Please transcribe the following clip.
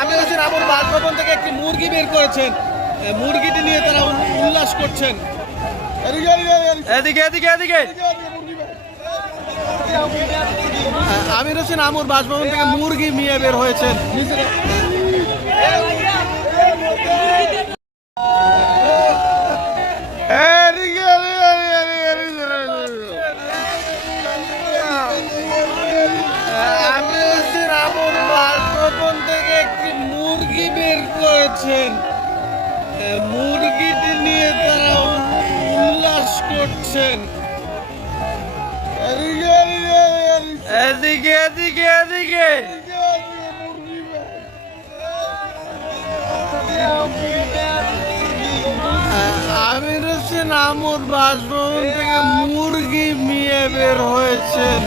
আমির হোসেন আমর বাসভবন থেকে একটি মুরগি বের করেছেন, মুরগিটি নিয়ে তারা উল্লাস করছেন। এদিকে এদিকে এদিকে আমির হোসেন আমর বাসভবন থেকে মুরগি নিয়ে বের হয়েছেন। আমির হোসেন আমর বাসভবন থেকে একটি মুরগি বের করেছেন, মুরগিটি নিয়ে তারা উল্লাস করছেন। এদিকে এদিকে এদিকে আমির হোসেন আমর বাসভবন থেকে মুরগি নিয়ে বের হয়েছেন।